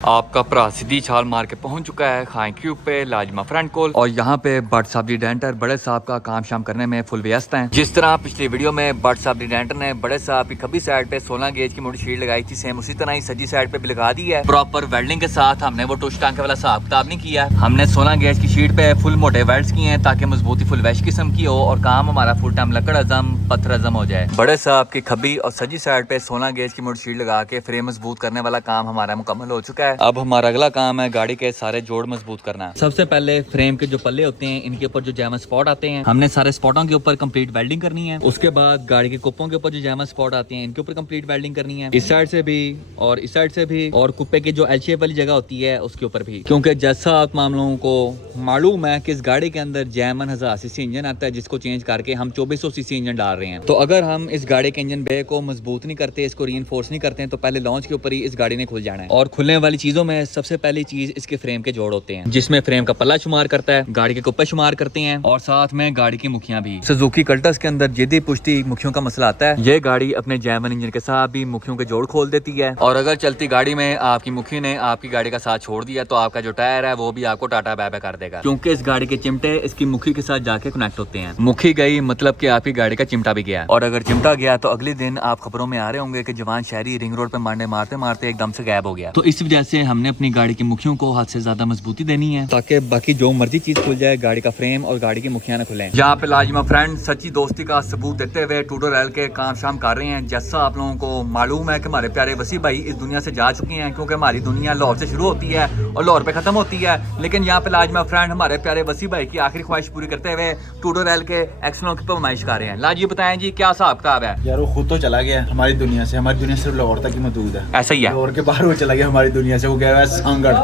आपका भरा सीधी छाल मार के पहुंच चुका है खाई क्यूब पे लाजमा फ्रंट कोल और यहाँ पे बट साहब दी डेंटर बड़े साहब का काम शाम करने में फुल व्यस्त हैं। जिस तरह पिछली वीडियो में बट साहब दी डेंटर ने बड़े साहब की खब्बी साइड पे 16 गेज की मोटी शीट लगाई थी, सेम उसी तरह ही सजी साइड पे भी लगा दी है प्रॉपर वेल्डिंग के साथ। हमने वो टुश टांके वाला हिसाब किताब नहीं किया, हमने 16 गेज की शीट पे फुल मोटे वेल्ड्स किए हैं ताकि मजबूती फुल वैश किस्म की हो और काम हमारा फुल टाइम लकड़ अजम पत्थर अजम हो जाए। बड़े साहब की खब्बी और सजी साइड पे 16 गेज की मोटी शीट लगा के फ्रेम मजबूत करने वाला काम हमारा मुकम्मल हो चुका है। अब हमारा अगला काम है गाड़ी के सारे जोड़ मजबूत करना। सबसे पहले फ्रेम के जो पल्ले होते हैं इनके ऊपर जो जैमर स्पॉट आते हैं हमने सारे स्पॉटों के ऊपर कंप्लीट वेल्डिंग करनी है। उसके बाद गाड़ी के कुप्पों के ऊपर जो जैमर स्पॉट आते हैं इनके ऊपर कंप्लीट वेल्डिंग करनी है, इस साइड से भी और इस साइड से भी, और कुप्पे की जो एल शेप वाली जगह होती है उसके ऊपर भी। क्योंकि जैसा आप माम लोगों को मालूम है कि इस गाड़ी के अंदर जैमन 1000 सीसी इंजन आता है जिसको चेंज करके हम 2400 सीसी इंजन डाल रहे हैं। तो अगर हम इस गाड़ी के इंजन बे को मजबूत नहीं करते, इसको रीइंफोर्स नहीं करते हैं तो पहले लॉन्च के ऊपर ही इस गाड़ी ने खुल जाना है। और खुलने वाली चीजों में सबसे पहली चीज इसके फ्रेम के जोड़ होते हैं जिसमें फ्रेम का पल्ला शुमार करता है, गाड़ी के कुप्पे शुमार करते हैं और साथ में गाड़ी की मुखियां भी। सुजुकी कल्टस के अंदर जिद्दी पुश्ती मुखियों का मसला आता है। ये गाड़ी अपने जैमन इंजन के साथ भी मुखियों के जोड़ खोल देती है और अगर चलती गाड़ी में आपकी मुखी ने आपकी गाड़ी का साथ छोड़ दिया तो आपका जो टायर है वो भी आपको टाटा बाय बाय कर देगा, क्योंकि इस गाड़ी के चिमटे इसकी मुखी के साथ जाके कनेक्ट होते हैं। मुखी गई मतलब कि आपकी गाड़ी का चिमटा भी गया, और अगर चिमटा गया तो अगले दिन आप खबरों में आ रहे होंगे कि जवान शहरी रिंग रोड पे मारने मारते मारते एकदम से गायब हो गया। तो इस वजह से हमने अपनी गाड़ी की मुखियों को हद से ज्यादा मजबूती देनी है ताकि बाकी जो मर्जी चीज खुल जाए गाड़ी का फ्रेम और गाड़ी की मुखियां न खुले। यहाँ पे लाजमा फ्रेंड सच्ची दोस्ती का सबूत देते हुए ट्यूटोरियल के काम शाम कर रहे हैं। जैसा आप लोगों को मालूम है कि हमारे प्यारे वसी भाई इस दुनिया से जा चुके हैं, क्योंकि हमारी दुनिया लाहौर से शुरू होती है और लाहौर पे खत्म होती है। लेकिन यहाँ पे लाजमा फ्रेंड हमारे प्यारे वसी भाई की आखिरी ख्वाहिश पूरी करते हुए ट्यूटोरियल के एक्शनों की पैमाइश कर रहे हैं। लाजी बताएं जी क्या हिसाब किताब है? यार वो खुद तो चला गया हमारी दुनिया से, हमारी दुनिया सिर्फ लाहौर तक ही महदूद है। ऐसा ही है, लाहौर के बाहर वो चला गया हमारी दुनिया से, वो गया है सांगड़।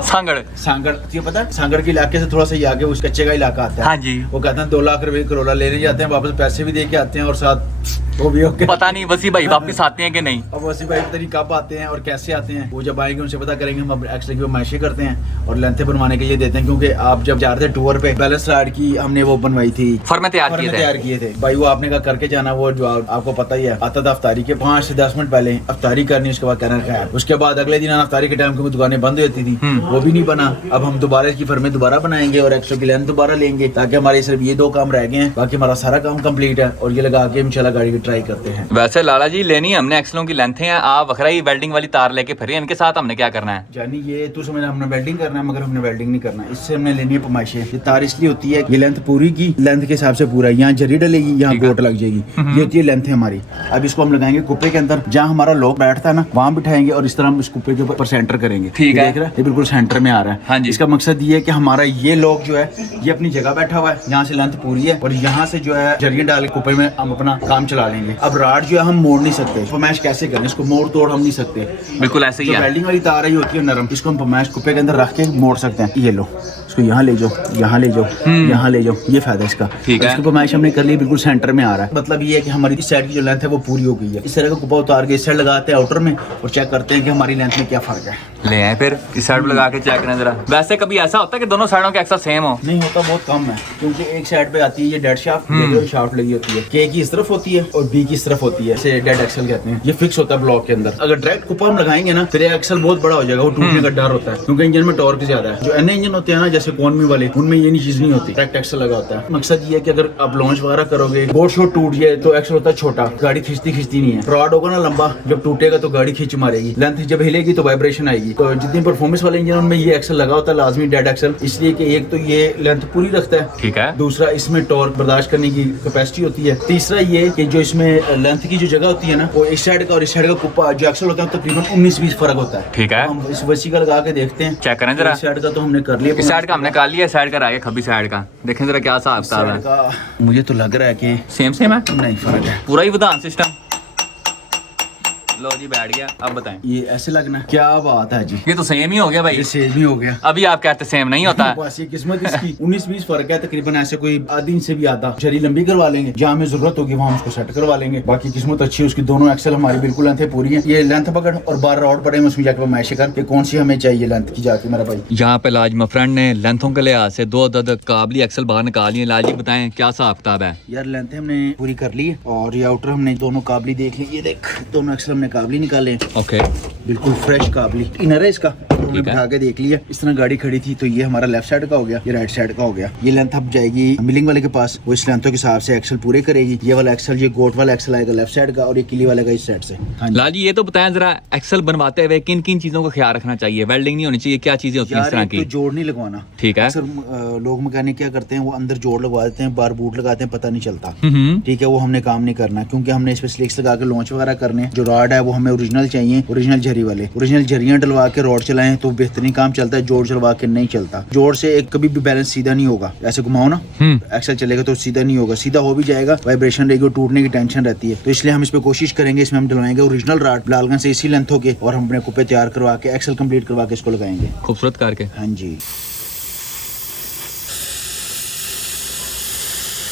सांगड़ ये पता है, सांगड़ के इलाके से थोड़ा सा ही आगे उस कच्चे का इलाका आता है। हाँ जी, वो कहते हैं 2 लाख रुपए करोड़ा लेने जाते हैं, वापस पैसे भी दे के आते हैं और साथ वो भी ओके। पता नहीं वसी भाई वापस आते हैं कि नहीं। अब वसी भाई पता नहीं कब आते हैं और कैसे आते हैं, वो जब आएंगे उनसे पता करेंगे। हम एक्चुअली वो मैशे करते हैं और लेंथें बनवाने के लिए देते हैं, क्योंकि आप जब जा रहे थे टूर पे बैलेंस राइड की हमने वो बनवाई थी, फर्में तैयार किए थे भाई। वो आपने कहा करके जाना, वो जो आपको पता ही है आता था अफ्तारी के 5 से 10 मिनट पहले अफ्तारी करनी, उसके बाद कहना खैर। उसके बाद अगले दिन अफ्तारी के टाइम दुकानें बंद हो जाती थी, वो भी नहीं बना। अब हम दोबारा इसकी फर्में दोबारा बनाएंगे और एक्स्ट्रा की लेंथ दोबारा लेंगे ताकि हमारे सिर्फ ये 2 काम रह गए हैं, बाकी हमारा सारा काम कंप्लीट है और ये लगा के इंशाल्लाह गाड़ी की ट्राई करते हैं। वैसे लाला जी लेनी हमने एक्सलों की लेंथें हैं, आप वखरा ही वेल्डिंग वाली तार लेके फिर इनके साथ हमने क्या करना है? जानी ये तू समझ, हमने वेल्डिंग करना है मगर हमने वेल्डिंग नहीं करना, इससे हमने लेनी है पमाइशें। ये तार इसलिए होती है ये लेंथ पूरी की लेंथ के हिसाब से पूरा, यहाँ जरी डलेगी यहाँ गोट लग जाएगी, ये होती है लेंथ है हमारी। अब इसको हम लगाएंगे कुप्पे के अंदर, जहाँ हमारा लोग बैठता है ना वहाँ बिठाएंगे और इस तरह हम इस कुप्पे के ऊपर सेंटर करेंगे। ठीक है, देख रहा है ये बिल्कुल सेंटर में आ रहा है। हाँ जी। इसका मकसद ये है कि हमारा ये लोग जो है ये अपनी जगह बैठा हुआ है, यहाँ से लेंथ पूरी है और यहाँ से जो है जरिए डाल के कुप्पे में हम अपना काम चला लेंगे। अब राड जो है हम मोड़ नहीं सकते, पमाइश कैसे करें, इसको मोड़ तोड़ हम नहीं सकते, बिल्कुल ऐसे ही है। वेल्डिंग वाली तार ही होती है नरम, इसको हम पमाइश कुप्पे के अंदर रख के मोड़ सकते हैं। ये लो इसको यहाँ ले जाओ, यहाँ ले जाओ, यहाँ ले जाओ, ये फायदा इसका। ठीक है, इसको पमाइश हमने कर ली, बिल्कुल सेंटर में आ रहा है। मतलब ये है कि हमारी इस साइड की जो लेंथ है वो पूरी हो गई है। इस तरह का कुप्पा उतार के इस साइड लगाते हैं आउटर में और चेक करते हैं कि हमारी लेंथ में क्या फर्क है। ले आए फिर इस साइड लगा के चेक करें जरा। वैसे कभी ऐसा होता है कि दोनों साइडों के एक्सल सेम हो? नहीं होता, बहुत कम है, क्योंकि एक साइड पे आती है ये डेड शाफ्ट, शाफ्ट लगी होती है, के की इस तरफ होती है और बी की इस तरफ होती है, इसे डेड एक्सल कहते हैं। ये फिक्स होता है ब्लॉक के अंदर। अगर डायरेक्ट कुप्पा हम लगाएंगे ना फिर एक्सल बहुत बड़ा हो जाएगा, वो टूटने का डर होता है, क्योंकि इंजन में टॉर्क ज्यादा है। जो एन इंजन होते हैं ना जैसे कॉनमी वाले, उनमें ये चीज नहीं होती, डायरेक्ट एक्सल लगा होता है। मकसद ये है कि अगर आप लॉन्च वगैरह करोगे बोर्ड शोट टूट जाए तो एक्सल होता है छोटा, गाड़ी खींचती नहीं है। रॉड होगा ना लंबा, जब टूटेगा तो गाड़ी खींच मारेगी, लेंथ जब हिलेगी तो वाइब्रेशन आएगी। तो जितनी परफॉर्मेंस वाले इंजन उनमें ये एक्सल लगा होता है लाजमी, डेड एक्सल, इसलिए कि एक तो ये लेंथ पूरी रखता है, ठीक है, दूसरा इसमें टॉर्क बर्दाश्त करने की कैपेसिटी होती है, तीसरा ये कि जो इसमें लेंथ की जो जगह होती है ना वो इस साइड का और इस साइड का कुप्पा जो एक्सल होता है तकरीबन 19-20 फर्क होता है। ठीक है, हम इस वसी का लगा के देखते हैं, चेक करें जरा। इस साइड का तो हमने कर लिया, इस साइड का हमने कर लिया, साइड का रह गया खब्बी साइड का। देखें जरा क्या हिसाब किताब है। मुझे तो लग रहा है कि सेम है, नहीं फर्क है, पूरा ही विधान सिस्टम। लो जी बैठ गया, अब बताएं। ये ऐसे लगना क्या बात है जी, ये तो सेम ही हो गया भाई, ये सेम ही हो गया। अभी आप कहते सेम नहीं होता है। बस ये किस्मत इसकी 19-20 फर्क है तकरीबन, ऐसे कोई आधी इंच से भी आधा। शरी लंबी करवा लेंगे, जहाँ हमें जरूरत होगी वहाँ उसको सेट करवा लेंगे। बाकी किस्मत अच्छी है उसकी, दोनों एक्सल हमारी बिल्कुल लेंथ पूरी है। ये लेंथ पकड़ और 12 रॉड पड़े उसमें जाकर मैश कर कि कौन सी हमें चाहिए लेंथ की जाके मेरा भाई। यहाँ पे लाजमा फ्रेंड ने लेंथों के लिहाज से 2 अदद काबली एक्सल बाहर निकाली है। लाजी बताएं क्या हिसाब किताब है? यार लेंथ हमने पूरी कर ली है और ये आउटर हमने दोनों काबली देख ली, ये देख दोनों एक्सल हमने काबली निकाले। ओके, बिल्कुल फ्रेश काबली, इनर है इसका, हमने बिठा के देख लिया, इस तरह गाड़ी खड़ी थी तो ये हमारा लेफ्ट साइड का हो गया, ये राइट साइड का हो गया। ये लेंथ अब जाएगी मिलिंग वाले के पास, वो इस लेंथों के हिसाब से एक्सल पूरे करेगी। ये वाला एक्सल, ये गोट वाला एक्सल आएगा लेफ्ट साइड का और ये किली वाला का इस साइड से। हाँ जी। लाल जी ये तो बताएं जरा, एक्सल बनवाते हुए किन किन चीजों का ख्याल रखना चाहिए? वेल्डिंग नहीं होनी चाहिए, क्या चीजें होती हैं इस तरह की? जोड़ नहीं लगवाना, ठीक है। अक्सर लोग मैकेनिक क्या करते हैं, वो अंदर जोड़ लगवा देते हैं, बार बूट लगाते हैं, पता नहीं चलता। ठीक है, वो हमने काम नहीं करना, क्योंकि हमने इस पे स्लिक्स लगा के लॉन्च वगैरह करने। जो रॉड है वो हमें ओरिजिनल चाहिए, ओरिजिनल झरी वाले, ओरिजिनल झरियां डलवा के रॉड चलाएं तो बेहतरीन काम चलता है। जोड़ चलवा के नहीं चलता, जोड़ से एक कभी भी बैलेंस सीधा नहीं होगा। ऐसे घुमाओ ना एक्सल चलेगा तो सीधा नहीं होगा, सीधा हो भी जाएगा वाइब्रेशन रहेगी, टूटने की टेंशन रहती है। तो इसलिए हम इस पे कोशिश करेंगे, इसमें हम डलवाएंगे ओरिजिनल रॉड लालगंज से इसी लेंथों के, और हम अपने कुप्पे तैयार करवा के एक्सल कंप्लीट करवा के इसको लगाएंगे खूबसूरत करके। हाँ जी।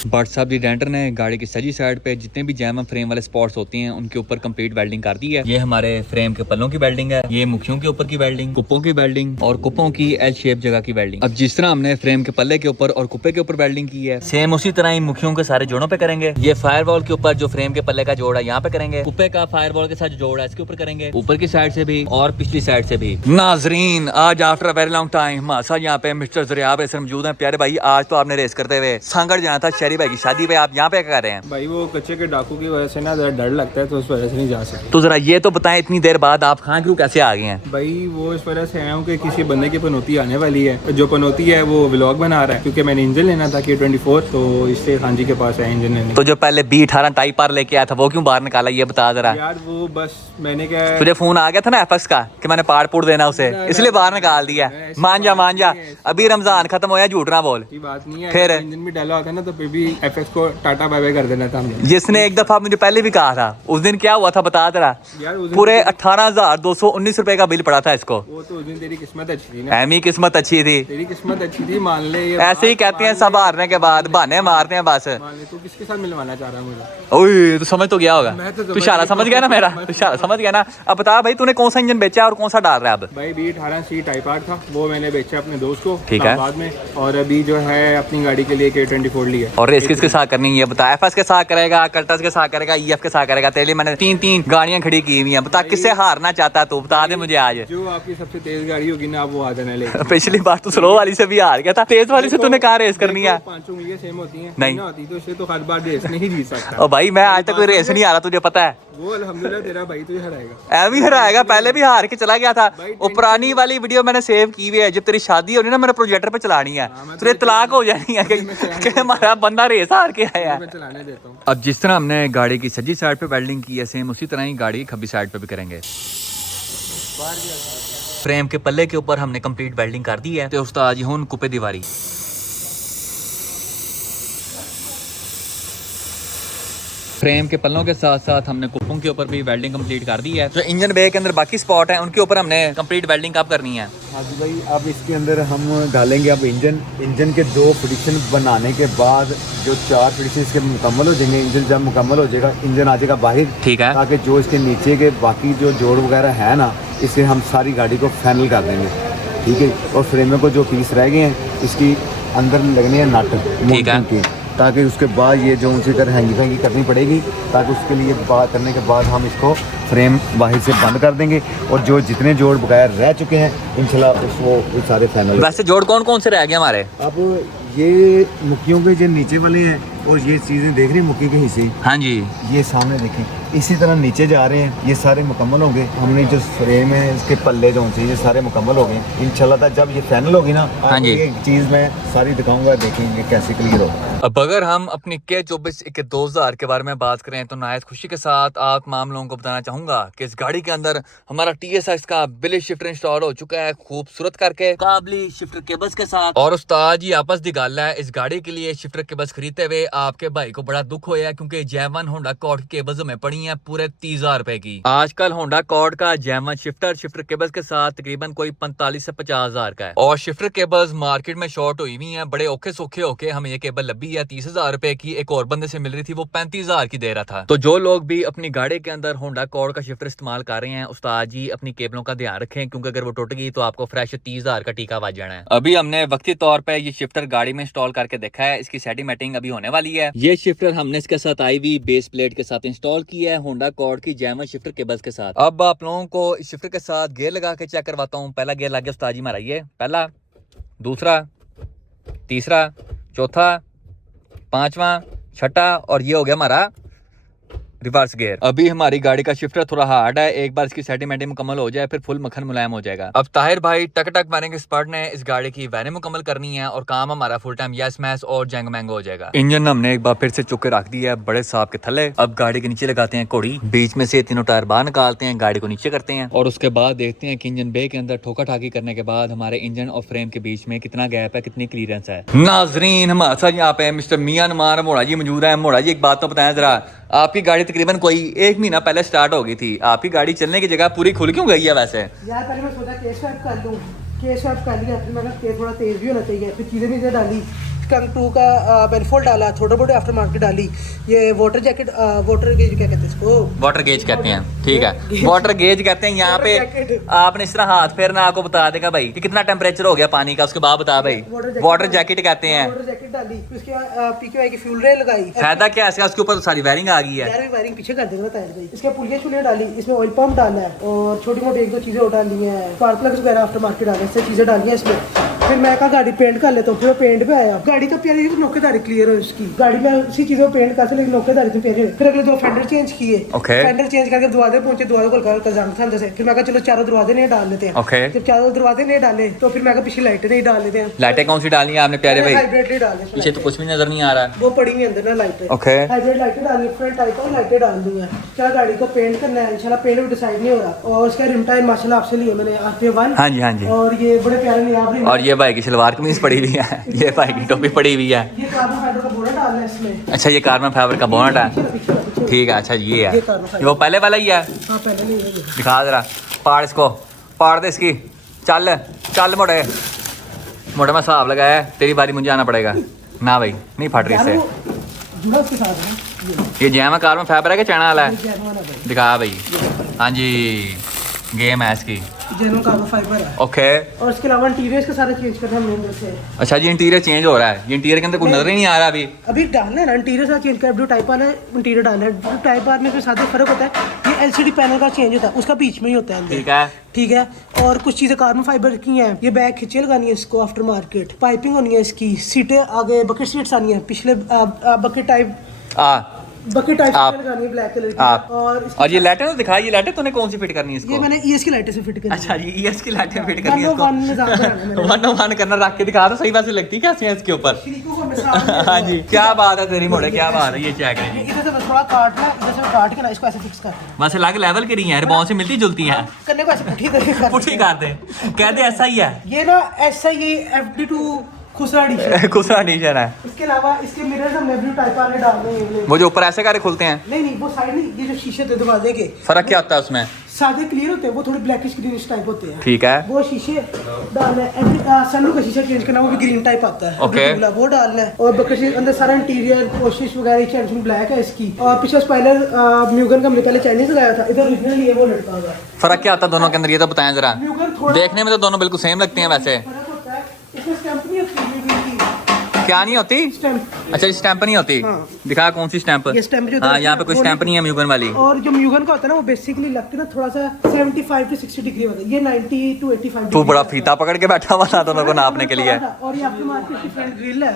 भट्ट साहब जी डेंटर ने गाड़ी की सजी साइड पे जितने भी जैम फ्रेम वाले स्पॉट्स होती हैं उनके ऊपर कंप्लीट वेल्डिंग कर दी है। ये हमारे फ्रेम के पल्लों की वेल्डिंग है, ये मुखियों के ऊपर की वेल्डिंग, कुप्पों की वेल्डिंग और कुप्पों की एल शेप जगह की वेल्डिंग। अब जिस तरह हमने फ्रेम के पल्ले के ऊपर और कुप्पे के ऊपर वेल्डिंग की है, सेम उसी तरह ही मुखियों के सारे जोड़ों पे करेंगे। ये फायरवॉल के ऊपर जो फ्रेम के पल्ले का जोड़ है यहाँ पे करेंगे, कुप्पे का फायरवॉल के साथ जो जोड़ है इसके ऊपर करेंगे, ऊपर की साइड से भी और पिछली साइड से भी। नाजरीन, आज after a very long time हमारे साथ यहाँ पे मिस्टर ज़रियाब ऐसे मौजूद हैं। प्यारे भाई, आज तो आपने रेस करते हुए सांगड़ जाना था शहरी भाई की शादी पे, आप यहाँ पे क्या कर रहे हैं? भाई वो कच्चे के डाकू की वजह से ना ज़रा डर लगता है, तो उस वजह से नहीं जा सकते। तो जरा ये तो बताएं, इतनी देर बाद आप खान क्रू कैसे आ गए हैं? भाई वो इस वजह से आया हूँ कि किसी बंदे की पनौती आने वाली है, जो पनौती है वो व्लॉग बना रहा है, क्योंकि मैंने इंजन लेना था K24, तो इसलिए खान जी के पास आया इंजन लेने। तो जो पहले B18 टाइप आर लेके आया था वो क्यों बाहर निकाला, ये बता जरा। यार वो बस मैंने क्या, तुझे फोन आ गया था ना एफएक्स का कि मैंने पार्ट पुट देना उसे, इसलिए बाहर निकाल दिया। मान जा, अभी रमजान खत्म होया, झूठ ना बोल। बात नहीं है, फिर इंजन भी डाला होता ना तो फिर भी एफएक्स को टाटा बाय बाय कर देना था हमने। जिसने एक दफा मुझे पहले भी कहा था, उस दिन क्या हुआ था बता तेरा? यार पूरे 18,219 रुपए का बिल पड़ा था इसको। वो तो उस दिन तेरी किस्मत अच्छी थी ना। एमी किस्मत अच्छी थी, तेरी किस्मत अच्छी थी, मान ले। ये ऐसे ही कहते हैं सब हारने के बाद, बहाने मारते हैं बस। मान ले, तू किसके साथ मिलवाना चाह रहा है मुझे? ओए तू समझ तो गया होगा, मैं तो तू इशारा समझ गया ना मेरा, तू इशारा समझ गया ना। अब बता भाई, तूने कौन सा इंजन बेचा और कौन सा डाल रहा है अब? भाई B18C टाइप आर था, वो मैंने बेचा अपने दोस्त को ठीक है बाद में, और अभी जो है अपनी गाड़ी के लिए K24 ली है। और रेस किसके साथ करनी है ये बता? एफएस के साथ करेगा, कल्टस के साथ करेगा, ईएफ के साथ करेगा? तेरे लिए मैंने तीन गाड़ियां खड़ी की हुई हैं, बता किससे हारना चाहता है तू? बता दे मुझे आज। जो आपकी सबसे तेज गाड़ी होगी ना, आप वो आ जाना लेके। पिछली बार तो स्लो वाली से भी हार गया था, तेज वाली से तूने कहा रेस करनी है? पांचों उंगलियां सेम होती हैं, नहीं होती तो इससे तो हर बार रेस नहीं जीत सकता। और भाई मैं आज तक कोई रेस नहीं हारा, तुझे पता है? वो अल्हम्दुलिल्लाह तेरा भाई तुझे हराएगा। एम ही हराएगा, पहले भी हार के चला गया था। वो पुरानी वाली वीडियो मैंने सेव की हुई है, जब तेरी शादी होनी ना मेरे प्रोजेक्टर पे चलानी है, तुझे तलाक हो जानी है कि हमारा बंदा रेस हार के आया है। चलाने देता हूं। अब जिस तरह हमने गाड़ी की सज्जी साइड पे वेल्डिंग की है, सेम उसी तरह ही गाड़ी खब्बी साइड पे भी करेंगे। फ्रेम के पल्ले के ऊपर हमने कंप्लीट वेल्डिंग कर दी है, तो उस्ताद जी हुन कुपे दीवारी। फ्रेम के पल्लों के साथ साथ हमने कुप्पों के ऊपर भी वेल्डिंग कंप्लीट कर दी है। जो इंजन बे के अंदर बाकी स्पॉट है उनके ऊपर हमने कंप्लीट वेल्डिंग कब करनी है? हाँ जी भाई, अब इसके अंदर हम डालेंगे अब इंजन के 2 फिटिशन बनाने के बाद जो 4 फिटिशन इसके मुकम्मल हो जाएंगे, इंजन जब मुकम्मल हो जाएगा इंजन आ जाएगा बाहर, ठीक है, ताकि जो इसके नीचे के बाकी जो जोड़ वगैरह है ना, इससे हम सारी गाड़ी को फाइनल कर देंगे। ठीक है, और फ्रेम को जो पीस रह गए हैं इसकी अंदर लगने हैं नट, ठीक है, के, ताकि उसके बाद ये जो उसी तरह हैंगी फैंगी करनी पड़ेगी, ताकि उसके लिए बात करने के बाद हम इसको फ्रेम बाहर से बंद कर देंगे, और जो जितने जोड़ बगैर रह चुके हैं इंशाल्लाह वो सारे फाइनल। वैसे जोड़ कौन कौन से रह गए हमारे? अब ये मुक्कियों के जो नीचे वाले हैं, और ये चीज़ें देख रही हैं मुक्की के हिस्से, हाँ जी, ये सामने देखें, इसी तरह नीचे जा रहे हैं, ये सारे मुकम्मल हो गए। हमने जो फ्रेम है इसके पल्ले जो से ये सारे मुकम्मल हो गए। इंशाल्लाह जब ये फाइनल होगी ना, हाँ जी, ये चीज़ मैं सारी दिखाऊंगा, देखेंगे कैसे क्लियर हो। अब अगर हम अपनी K24 2000 के बारे में बात करें तो नायत खुशी के साथ आप तमाम लोगों को बताना चाहूंगा कि इस गाड़ी के अंदर हमारा TSX का बिली शिफ्टर इंस्टॉल हो चुका है, खूबसूरत करके काबली शिफ्टर केबल्स के साथ। और उस्ताद जी आपस दी गल है, इस गाड़ी के लिए शिफ्टर केबल्स खरीदते हुए आपके भाई को बड़ा दुख होया, क्योंकि जैवन होंडा कॉर्ड की केबल्स हमें पड़ी हैं पूरे 30,000 रुपए की। आजकल होंडा कॉर्ड का जैवन शिफ्टर केबल्स के साथ तकरीबन कोई 45 से 50,000 का है, और शिफ्टर केबल्स मार्केट में शॉर्ट हुई हुई है। बड़े औखे सौखे होके हमें ये केबल लभी है 30,000 रुपए की, एक और बंदे से मिल रही थी वो 35,000 की दे रहा था। तो जो लोग भी अपनी गाड़ी के अंदर होंडा कॉर्ड का शिफ्टर इस्तेमाल कर रहे हैं, उस्ताद जी अपनी केबलों का ध्यान रखें, क्योंकि अगर वो टूट गई तो आपको फ्रेश 30,000 का टीका बज जाना है। अभी हमने वक्ती तौर पे ये शिफ्टर गाड़ी में इंस्टॉल करके देखा है, इसकी सेटिंग मेटिंग अभी होने वाली है। ये शिफ्टर हमने इसके साथ आई हुई बेस प्लेट के साथ इंस्टॉल किया है होंडा कॉर्ड की जैमन शिफ्टर केबल्स के साथ। अब आप लोगों को इस शिफ्टर के साथ गियर लगा के चेक करवाता हूँ। पहला गियर लग गया उस्ताद जी हमारा, ये पहला, दूसरा, तीसरा, चौथा, पांचवा, छठा और ये हो गया हमारा रिवर्स गियर। अभी हमारी गाड़ी का शिफ्टर थोड़ा हार्ड है, एक बार इसकी सेटिंग मुकम्मल हो जाए फिर फुल मक्खन मुलायम हो जाएगा। अब ताहिर भाई टक टक मारेंगे एक्सपर्ट ने इस गाड़ी की वायरिंग मुकम्मल करनी है और काम हमारा फुल टाइम यस मैस और जंग मैंगो हो जाएगा। इंजन हमने एक बार फिर से चुक के रख दिया है बड़े साहब के थल्ले। अब गाड़ी के नीचे लगाते हैं कोड़ी, बीच में से तीनों टायर बाहर निकालते हैं, गाड़ी को नीचे करते हैं और उसके बाद देखते हैं कि इंजन बे के अंदर ठोका ठाकी करने के बाद हमारे इंजन और फ्रेम के बीच में कितना गैप है, कितनी क्लियरेंस है। नाजरीन हमारे साथ यहाँ पे मिस्टर मियां नुमान मोड़ा जी मौजूद है। मोड़ा जी एक बात तो बताएं जरा, आपकी गाड़ी तकरीबन कोई 1 महीना पहले स्टार्ट हो गई थी, आपकी गाड़ी चलने की जगह पूरी खुल क्यों गई है वैसे? यार पहले मैं सोचा केस स्वैप कर लूँ, केस स्वैप कर लिया, फिर मैंने थोड़ा तेज भी होना चाहिए, फिर चीज़ें भी डाली, स्कंक 2 का बेनिफोल्ड डाला, छोटे मोटे आफ्टर मार्केट डाली, ये वाटर जैकेट, वाटर गेज क्या कहते हैं इसको? वाटर गेज कहते हैं, ठीक है वाटर गेज कहते हैं। यहाँ पे आपने इस तरह हाथ फेरना, आपको बता देगा भाई कि कितना टेम्परेचर हो गया पानी का, उसके बाद बता भाई वाटर जैकेट कहते हैं। वाटर जैकेट डाली, उसके बाद पीके की फ्यूल रेल लगाई। फायदा क्या है उसके ऊपर? तो सारी वायरिंग आ गई है। यार वायरिंग पीछे कर देगा टायर भाई। इसके पुलिया छुलियाँ डाली, इसमें ऑयल पंप डाला है और छोटी मोटी 1-2 चीज़ें और डाली हैं, स्पार्क प्लग्स वगैरह आफ्टर मार्केट डाले, इससे चीज़ें डाली हैं इसमें। फिर मैं कहा गाड़ी पेंट कर लेता हूँ, फिर पेंट पे आया, गाड़ी तो प्यारी नौकेदारी क्लियर हो इसकी, गाड़ी में उसी चीज़ों में पेंट करते लेकिन नौकेदारी तो प्यारी। फिर अगले 2 फेंडर चेंज किए, फेंडर चेंज करके दरवाजे पहुंचे, दरवाजे को हल्का जंग था अंदर से। फिर मैं कहा चलो चारों दरवाजे नहीं डाल लेते हैं। जब चारों दरवाजे नहीं डाले तो फिर मैं कहा पीछे लाइटें नहीं डाल लेते हैं। लाइटें कौन सी डालनी है आपने प्यारे भाई? हाइब्रिड नहीं डाले, पीछे तो कुछ भी नजर नहीं आ रहा है, वो पड़ी हुई अंदर ना लाइटें। हाइब्रिड लाइटें डाली, फ्रंट टाइप और लाइटें डाल दी हैं। क्या गाड़ी को पेंट करना है इंशाल्लाह, पेंट भी डिसाइड नहीं हो रहा। और उसका रिम टायर माशाल्लाह आपसे लिए मैंने RP1। हाँ जी हाँ जी। और ये बड़े प्यारे नियाब रिम, और ये भाई की सलवार कमीज पड़ी हुई है, ये भाई की टोपी पड़ी हुई है। ये कार्बन फाइबर का बोनट डालना है इसमें। अच्छा ये कार्बन फाइबर का बोनट है, ठीक है। अच्छा ये है, ये वो पहले वाला ही है। हाँ पहले नहीं है। दिखा जरा, पाड़ इसको, पाड़ दे इसकी, चल चल मोटे मोटे, मैं हिसाब लगाया है, तेरी बारी मुझे आना पड़ेगा ना भाई, नहीं फट रही इससे। जुड़ा उसके साथ है ये जैम कार्बन फाइबर है कि चैना वाला है? दिखा भाई, हाँ जी गेम है इसकी, जेनुइन कार्बन फाइबर है। ओके। और इसके अलावा इंटीरियर्स के सारे चेंज करना है अंदर से। अच्छा जी इंटीरियर चेंज हो रहा है, ये इंटीरियर के अंदर कुछ नजर ही नहीं आ रहा अभी। अभी डालना है ना इंटीरियर साथ चेंज कर, ब्लू टाइप वाला इंटीरियर डालना है। ब्लू टाइप वाले में साथ फर्क होता है, ये LCD पैनल का चेंज होता है, उसका बीच में ही होता है। ठीक है ठीक है। और कुछ चीजें कार्बन फाइबर की हैं, ये बैग खींचे लगानी है इसको आफ्टर मार्केट, पाइपिंग होनी है इसकी, सीटें आगे बकेट सीट्स आनी है, पिछले बकेट टाइप बकेट टाइप लगानी है ब्लैक कलर की। और ये लाइटें तो दिखा, ये लाइटें तूने कौन सी फिट करनी है इसको? ये मैंने ES की लाइटें से फिट करनी है। अच्छा ये ES की लाइटें फिट करनी है इसको। 101 करना रख के दिखा, तो सही बात से लगती कैसे है इसके ऊपर? हाँ जी क्या बात है तेरी मोड़े, क्या बात है, ये चेक है। इधर से बस थोड़ा काटना, इधर से काट के ना इसको ऐसे फिक्स कर, बस अलग लेवल की रही है, रिबॉन से मिलती जुलती है, करने को ऐसे पुठी कर दे, कह दे ऐसा ही है। ये ना ऐसा ही FD2 खुसरा एडिशन खुसरा एडिशन है। इसके अलावा इसके मिरर्स हमने ब्लू टाइप वाले डालने हैं। वो जो ऊपर ऐसे करे खुलते हैं? नहीं वो साइड नहीं, ये जो शीशे थे दरवाजे के, फर्क क्या होता है उसमें? सादे क्लियर होते हैं, वो थोड़े ब्लैकिश ग्रीनिश टाइप होते हैं। ठीक है। वो शीशे डालना है, सनरूफ का शीशा चेंज करना, वो भी ग्रीन टाइप आता है। ओके। वो डालना है। और बकेट के अंदर सारा इंटीरियर कोशिश वगैरह चेंज ब्लैक है इसकी। और पीछे स्पॉइलर म्यूगन का हमने पहले चाइनीज लगाया था, इधर ओरिजिनल ये वो लटका हुआ है। फर्क क्या होता है दोनों के अंदर, ये तो बताएं जरा। म्यूगन थोड़ा देखने में तो दोनों बिल्कुल सेम लगते हैं वैसे। फर्क होता है, इसमें स्टैंप नहीं होती, क्या नहीं होती? स्टैंप। अच्छा स्टैंप नहीं होती? हाँ। दिखा कौन सी स्टैंप? ये स्टैंप जो हाँ यहाँ पे कोई स्टैंप नहीं है म्यूगन वाली। और जो म्यूगन का होता है ना वो बेसिकली लगता है ना थोड़ा सा 75 to 60 डिग्री होता है, ये 90 to 85 तू बड़ा फीता पकड़ के बैठा हुआ था दोनों को नापने के लिए। और ये आपके मार्केट की फ्रंट ग्रिल है।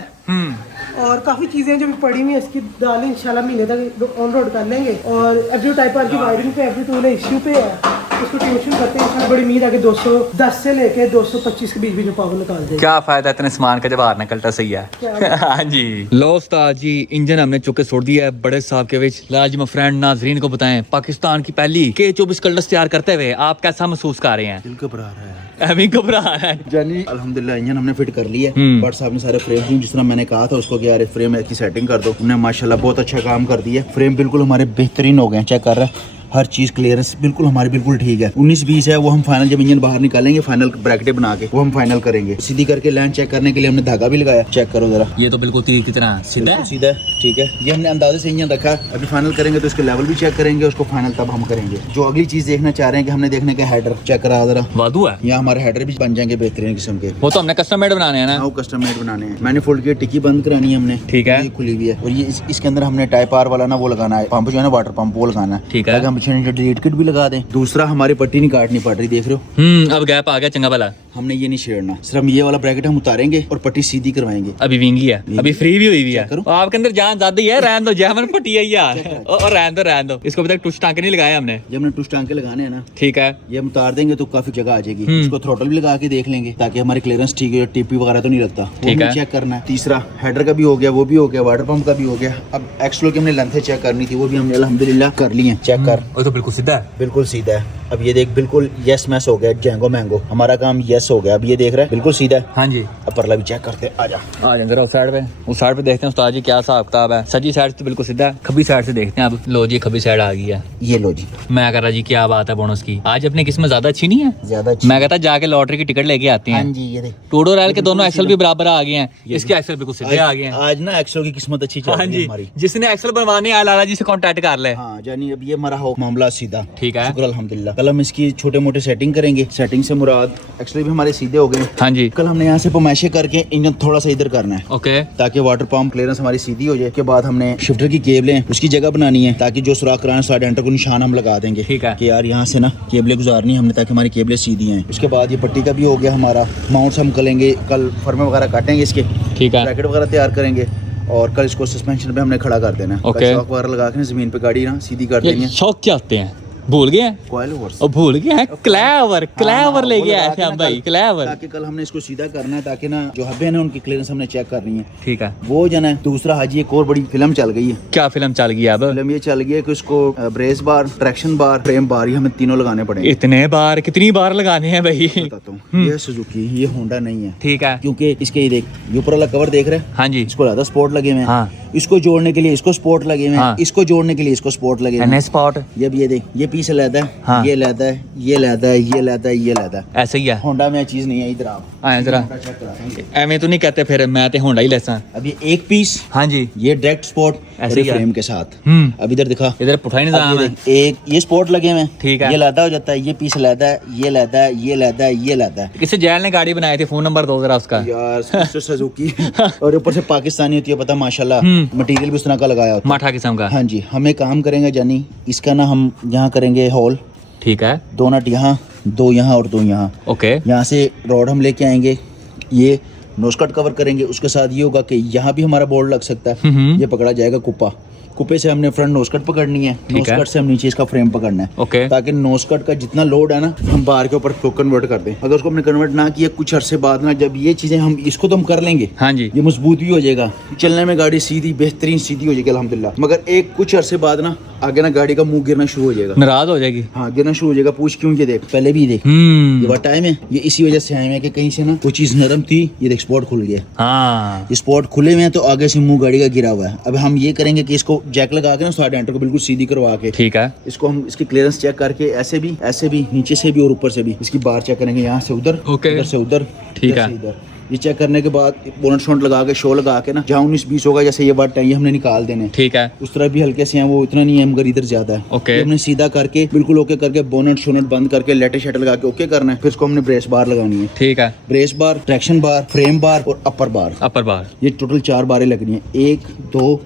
और काफी चीजें जो भी पड़ी हुई है इसकी डालें, इंशाल्लाह महीने तक ऑन रोड कर लेंगे। और एवरी टाइप की वायरिंग पे एवरी टूल इश्यू पे है, उसको ट्यूशन करते हैं इंशाल्लाह। बड़ी उम्मीद है कि 210 से लेके 225 के बीच में पावर निकाल देंगे। क्या फायदा इतने सामान का जब बाहर निकलता सही है। हाँ जी लो उस्ताद जी, इंजन हमने चुके छोड़ दिया है बड़े साहब के विच। लाजिम फ्रेंड नाजरीन को बताएं, पाकिस्तान की पहली K24 कलर्स तैयार करते हुए आप कैसा महसूस कर रहे हैं? दिल घबरा रहा है, अभी घबरा रहा है जानी। अल्हम्दुलिल्लाह इंजन हमने फिट कर लिया है। बट साहब ने सारे फ्रेम जिस तरह मैंने कहा था उसको, यार फ्रेम की सेटिंग कर दो, उन्होंने माशाल्लाह बहुत अच्छा काम कर दिया। फ्रेम बिल्कुल हमारे बेहतरीन हो गए, चेक कर रहा है, हर चीज क्लियरेंस बिल्कुल हमारी बिल्कुल ठीक है। 19-20 है वो हम फाइनल जब इंजन बाहर निकालेंगे फाइनल ब्रैकेट बना के वो हम फाइनल करेंगे। सीधी करके लाइन चेक करने के लिए हमने धागा भी लगाया, चेक करो जरा, ये तो बिल्कुल तीर की तरह सीधा है। सीधा है, ठीक है। ये हमने अंदाजे से इंजन रखा है। अभी फाइनल करेंगे तो इसके लेवल भी चेक करेंगे, उसको फाइनल तब हम करेंगे। जो अगली चीज देखना चाह रहे हैं कि हमने देखने का हेडर चेक करा जरा, वादू है। यहाँ हमारे हेडर भी बन जाएंगे बेहतरीन किस्म के। वो तो हमने कस्टम मेड बनाने हैं ना। वो कस्टम मेड बनाने हैं। मैंने फोल्ड की टिक्की बंद करानी है हमने, ठीक है। ये खुली हुई है और ये इसके अंदर हमने टाइप आर वाला ना वो लगाना है, पंप जो है ना वाटर पंप वो लगाना है, ठीक है। ताकि हम पीछे डिलीट किट भी लगा दें। दूसरा हमारी पट्टी नहीं काटनी पड़ रही, देख रहे हो। अब गैप आ गया चंगा भला। हमने ये नहीं छेड़ना, सिर्फ हम ये वाला ब्रैकेट हम उतारेंगे और पट्टी सीधी करवाएंगे। अभी विंगी है, अभी फ्री भी हुई है। करो। आपके अंदर जान ज्यादा ही है, रहन दो जैमन पट्टी है यार। और रहन दो इसको अभी तक टुश टांके नहीं लगाया हमने। जब हमने टुश टांके लगाने हैं ना, ठीक है। ये हम उतार देंगे तो काफी जगह आ जाएगी। इसको थ्रोटल भी लगा के देख लेंगे ताकि हमारी क्लियरेंस ठीक है, टीपी वगैरह तो नहीं लगता, वो ठीक हमें है। चेक करना है। तीसरा हेडर का भी हो गया, वो भी हो गया, वाटर पंप का भी हो गया। अब एक्सलो की हमने लेंथ चेक करनी थी, वो भी हमने अल्हम्दुलिल्लाह कर ली है। चेक कर, वो तो बिल्कुल सीधा है। बिल्कुल सीधा है। अब ये देख बिल्कुल यस मैस हो गया, जैंगो मैंगो हमारा काम यस हो गया। अब ये देख रहा है बिल्कुल सीधा है। हाँ जी। अब परला भी चेक करते हैं, आजा। आ जाए जरा उस साइड पे देखते हैं उस्ताद जी क्या हिसाब किताब है। सजी साइड तो बिल्कुल सीधा है, खब्बी साइड से देखते हैं। अब लो जी खब्बी साइड आ गई है। ये लो जी, मैं कह रहा जी क्या बात है बोनस की, आज अपनी किस्मत ज्यादा अच्छी नहीं है। ज्यादा अच्छी। मैं कहता जाके लॉटरी की टिकट लेके आते हाँ हैं। जी, ये देख टूडो रैल के दोनों एक्सल भी बराबर आ गए हैं, इसके एक्सल बिल्कुल सीधे आ गए हैं। आज ना एक्सलो की किस्मत अच्छी चल हाँ रही है जी, हमारी। जिसने एक्सल बनवाने आया लाला जी से कांटेक्ट कर ले। हाँ जानी अब ये हमारा हो मामला सीधा, ठीक है। शुक्र अल्हम्दुलिल्लाह। कल हम इसकी छोटे मोटे सेटिंग करेंगे, सेटिंग से मुराद एक्चुअली भी हमारे सीधे हो गए। हाँ जी। कल हमने यहाँ से पमाइशे करके इंजन थोड़ा सा इधर करना है, ओके। ताकि वाटर पंप क्लियरेंस हमारी सीधी हो जाए। के बाद हमने शिफ्टर की केबलें उसकी जगह बनानी है, ताकि जो सुराख कराना साइड एंटर को निशान हम लगा देंगे, ठीक है। कि यार यहाँ से ना केबलें गुजारनी है हमने, ताकि हमारी केबलें सीधी हैं। उसके बाद ये पट्टी का भी हो गया हमारा, माउंट्स हम करेंगे कल, फर्मे वगैरह काटेंगे इसके, ठीक है। ब्रैकेट वगैरह तैयार करेंगे और कल इसको सस्पेंशन पे हमने खड़ा कर देना है। ओके। शॉक वगैरह लगा के जमीन पे गाड़ी ना सीधी कर देंगे। शौक क्या होते हैं भूल गए हैं, कॉइल ओवर्स और भूल गए हैं। क्लेवर ले गया है हम भाई, क्लेवर। ताकि कल हमने इसको सीधा करना है, ताकि ना जो हब्बे हैं उनकी क्लियरेंस हमने चेक करनी है। ठीक है। वो जाना है। दूसरा हाजी एक और बड़ी फिल्म चल गई है। क्या फिल्म चल गई अब? फिल्म ये चल गई है कि उसको ब्रेस बार, ट्रैक्शन बार, फ्रेम बार, ये हमें तीनों लगाने पड़ेंगे। इतने बार कितनी बार लगाने हैं भाई? बताता हूँ, ये सुजुकी, ये होंडा नहीं है। ठीक है। क्योंकि इसके ये देख, ये ऊपर वाला कवर देख रहे हैं, हाँ जी। इसको ज्यादा स्पोर्ट लगे हुए हैं। हाँ। इसको जोड़ने के लिए इसको स्पोर्ट लगे हुए हैं, हाँ। इसको जोड़ने के लिए इसको स्पोर्ट लगे हुए हैं। स्पॉट जब ये देख, ये पीस लहदा है, हाँ। ये लहदा है, ये लहदा है, ये लहदा है, ये लहदा है। ऐसे ही है। होंडा में चीज नहीं है। इधर आप आए जरा, होंडा चेक करा देंगे। एवं तो नहीं कहते फिर, मैं तो होंडा ही लेसा। अब ये एक पीस, हाँ जी। ये डायरेक्ट स्पोर्ट ऐसे ही है। फ्रेम के साथ। हम्म। अब इधर दिखा, इधर पुठा ही अब निजाम ये है। देख, एक ये स्पोर्ट लगे हुए हैं, ठीक है। ये लादा हो जाता है, ये पीस लादा है, ये लादा है, ये लादा है, ये लादा है। किसी जैल ने गाड़ी बनाई थी, फोन नंबर दो जरा उसका। यार मिस्टर सुजुकी और ऊपर से पाकिस्तानी होती है, पता माशाल्लाह, मटेरियल भी उस तरह का लगाया होता है। माठा किस्म का। हाँ जी। हम एक काम करेंगे जानी, इसका ना हम यहाँ करेंगे होल, ठीक है। 2 नट यहाँ, 2 यहाँ और 2 यहाँ। ओके। यहाँ से रॉड हम लेके आएंगे, ये नोस्कट कवर करेंगे। उसके साथ ये होगा कि यहाँ भी हमारा बोर्ड लग सकता है। ये पकड़ा जाएगा कुप्पा, कुप्पे से हमने फ्रंट नोस्कट पकड़नी है, नोस्कट से हम नीचे इसका फ्रेम पकड़ना है। ओके। ताकि नोस्कट का जितना लोड है ना हम बार के ऊपर कन्वर्ट कर दें। अगर उसको हमने कन्वर्ट ना किया कुछ अरसे बाद ना, जब ये चीजें हम इसको तो हम कर लेंगे, हाँ जी। ये मजबूत भी हो जाएगा, चलने में गाड़ी सीधी बेहतरीन सीधी हो जाएगी अल्हम्दुलिल्लाह। मगर एक कुछ अरसे बाद ना आगे ना गाड़ी का मुंह गिरना शुरू हो जाएगा, नाराज हो जाएगी। हाँ गिरना शुरू हो जाएगा। पूछ क्यों? ये देख, पहले भी देख, ये बात टाइम है, ये इसी वजह से आए हैं कि कहीं से ना वो चीज नरम थी, ये देख स्पॉट खुल गया। हाँ। ये स्पॉट खुले हुए हैं तो आगे से मुंह गाड़ी का गिरा हुआ है। अब हम ये करेंगे कि इसको जैक लगा के ना साइड एंटर को बिल्कुल सीधी करवा के, ठीक है। इसको हम इसकी क्लियरेंस चेक करके ऐसे भी नीचे से भी और ऊपर से भी इसकी बार चेक करेंगे, यहाँ से उधर, ओके। इधर से उधर, ठीक इधर है। से इधर। ये चेक करने के बाद बोनट शॉन्ट लगा के, शो लगा के ना, जहाँ 19-20 होगा, जैसे ये बात ये हमने निकाल देने, ठीक है। उस तरह भी हल्के से हैं, वो इतना नहीं है मगर इधर ज्यादा है। ओके। ये हमने सीधा करके बिल्कुल ओके करके बोनट शोनट बंद करके लेटे शेटर लगा के ओके करना है। फिर इसको हमने ब्रेस बार लगानी है, ठीक है। ब्रेस बार, ट्रैक्शन बार, फ्रेम बार और अपर बार। अपर बार। ये टोटल 4 बारें लगनी है, 1 2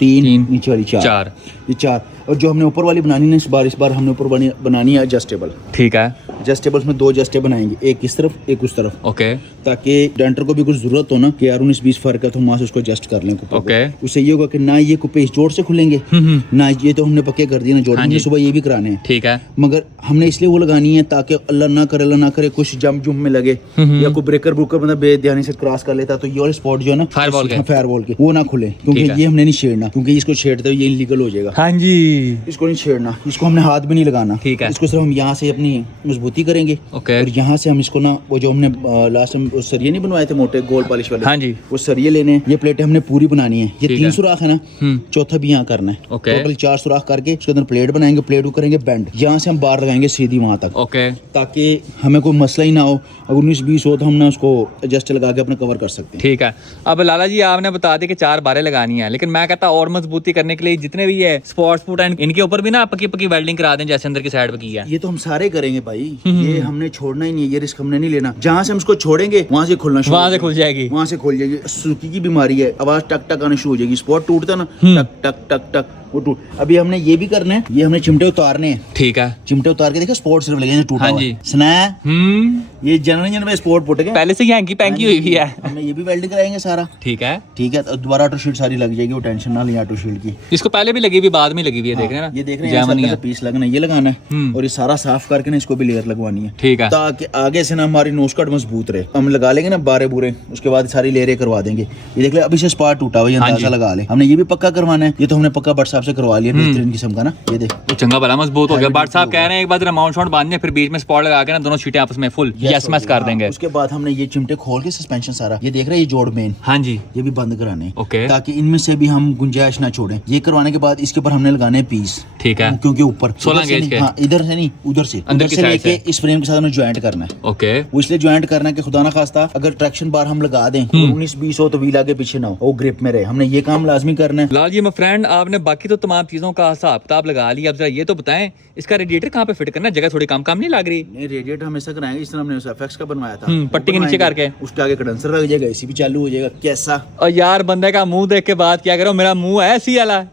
3, नीचे वाली 4, ये 4। और जो हमने ऊपर वाली बनानी है इस बार हमने ऊपर बनानी है एडजस्टेबल। ठीक है। एडजस्टेबल में 2 एडजस्टे बनाएंगे, एक इस तरफ एक उस तरफ, ओके। ताकि डेंटर को भी कुछ जरूरत हो ना कि यार 19-20 फर्क है तो हम वहाँ से उसको एडजस्ट कर लें कुप्पे को। ओके। उससे ये होगा कि ना ये कुप्पे इस जोड़ से खुलेंगे, ना ये तो हमने पक्के कर दिए ना जोड़, हाँ जी। सुबह ये भी कराने हैं। ठीक है। मगर हमने इसलिए वो लगानी है ताकि अल्लाह ना करे कुछ जम जुम में लगे या कोई ब्रेकर ब्रूकर मतलब बेध्यानी से क्रॉस कर लेता तो ये वाले स्पॉट जो है ना फायरवॉल के वो ना खुले, क्योंकि ठीक है। ये हमने नहीं छेड़ना, क्योंकि इसको छेड़ते हुए ये इलीगल हो जाएगा। हाँ जी। इसको नहीं छेड़ना, इसको हमने हाथ भी नहीं लगाना। ठीक है। इसको सिर्फ हम यहाँ से अपनी मजबूती करेंगे। ओके। और यहाँ से हम इसको ना, वो जो हमने लास्ट में वो सरिये नहीं बनवाए थे मोटे गोल पॉलिश वाले, हाँ जी, वो सरिये लेने हैं। ये प्लेटें हमने पूरी बनानी है। ये ठीक 3 है। सुराख है ना, चौथा भी यहाँ करना है। ओके। टोटल 4 सुराख करके उसके अंदर प्लेट बनाएंगे, प्लेट को करेंगे बेंड, यहाँ से हम बार लगाएंगे सीधी वहाँ तक, ओके, ताकि हमें कोई मसला ही ना हो। अगर 19-20 हो तो हम ना उसको एडजस्ट लगा के अपना कवर कर सकते हैं। ठीक है। अब लाला जी आपने बता दिया कि 4 बारें लगानी है, लेकिन मैं कहता और मजबूती करने के लिए जितने भी है स्पॉट्स फूट एंड इनके ऊपर भी ना पक्की पक्की वेल्डिंग करा दें, जैसे अंदर की साइड पे की है। ये तो हम सारे करेंगे भाई, ये हमने छोड़ना ही नहीं है, ये रिस्क हमने नहीं लेना। जहाँ से हम इसको छोड़ेंगे वहाँ से खुलना शुरू, वहां से खुल जाएगी। वहाँ से खुल जाएगी। सूखी की बीमारी है, आवाज टक टक आना शुरू हो जाएगी। स्पॉट टूटता ना, टक टक टक टक वो टूट। अभी हमने ये भी करना है, ये हमने चिमटे उतारने हैं। ठीक है। चिमटे उतार के देखो स्पॉट सिर्फ लगे टूटा हाँ हुआ जी। है। स्नैप ये जनरल में स्पॉट पुट गए, पहले से ही हैंकी पैंकी हुई भी है। हमने ये भी वेल्डिंग कराएंगे सारा। ठीक है। ठीक है, तो दोबारा ऑटो शीट सारी लग जाएगी, वो टेंशन ना लें ऑटो शीट की। इसको पहले भी लगी हुई, बाद में लगी हुई है, देख रहे हैं ना, ये देख रहे हैं, जैमनी यहाँ है। से पीस लगना, ये लगाना है और ये सारा साफ करके ना इसको भी लेयर लगवानी है, ठीक है। ताकि आगे से ना हमारी नोज कट मजबूत रहे। हम लगा लेंगे ना बारे बुरे, उसके बाद सारी लेयरें करवा देंगे। ये देख ले अभी से स्पार्ट टूटा हुआ, ये अंदाजा लगा ले। हमने ये भी पक्का करवाना है, ये तो हमने पक्का बट साहब से करवा लिया, बेहतरीन किस्म का ना। ये देख तो चंगा भला मजबूत हो गया। बट साहब कह रहे हैं एक बार माउंट शॉट बांधने, फिर बीच में स्पॉट लगा के ना दोनों शीटें आपस में फुल यस मैच कर देंगे। उसके बाद हमने ये चिमटे खोल के सस्पेंशन सारा, ये देख रहे हैं, ये जोड़ मेन, हाँ जी, ये भी बंद कराने हैं, ओके। ताकि इनमें से भी हम गुंजाइश ना छोड़ें। ये करवाने के बाद इसके ऊपर हमने लगाने पीस, ठीक है, क्योंकि ऊपर 16 गेज के, हाँ इधर से नहीं उधर से, अंदर उधर की से साइड लेके से। इस फ्रेम के साथ हमें ज्वाइंट करना है। ओके। वो इसलिए ज्वाइंट करना है कि खुदा ना खास्ता अगर ट्रैक्शन बार हम लगा दें, 19-20 हो तो व्हील आगे पीछे ना हो, वो ग्रिप में रहे। हमने ये काम लाजमी करना है। लाल जी फ्रेंड, आपने बाकी तो तमाम चीजों का हिसाब किताब लगा लिया, अब जरा ये तो बताएं इसका रेडिएटर कहाँ पे फिट करना है? जगह थोड़ी कम नहीं लग रही? नहीं, रेडिएटर हमेशा कराएंगे इस तरह हमने एफएक्स का बनवाया था, पट्टी के नीचे करके, उसके आगे कंडेंसर लग जाएगा, एसी भी चालू हो जाएगा। कैसा? और यार बंदे का मुंह देख के बात क्या करो, मेरा मुंह है एसी वाला।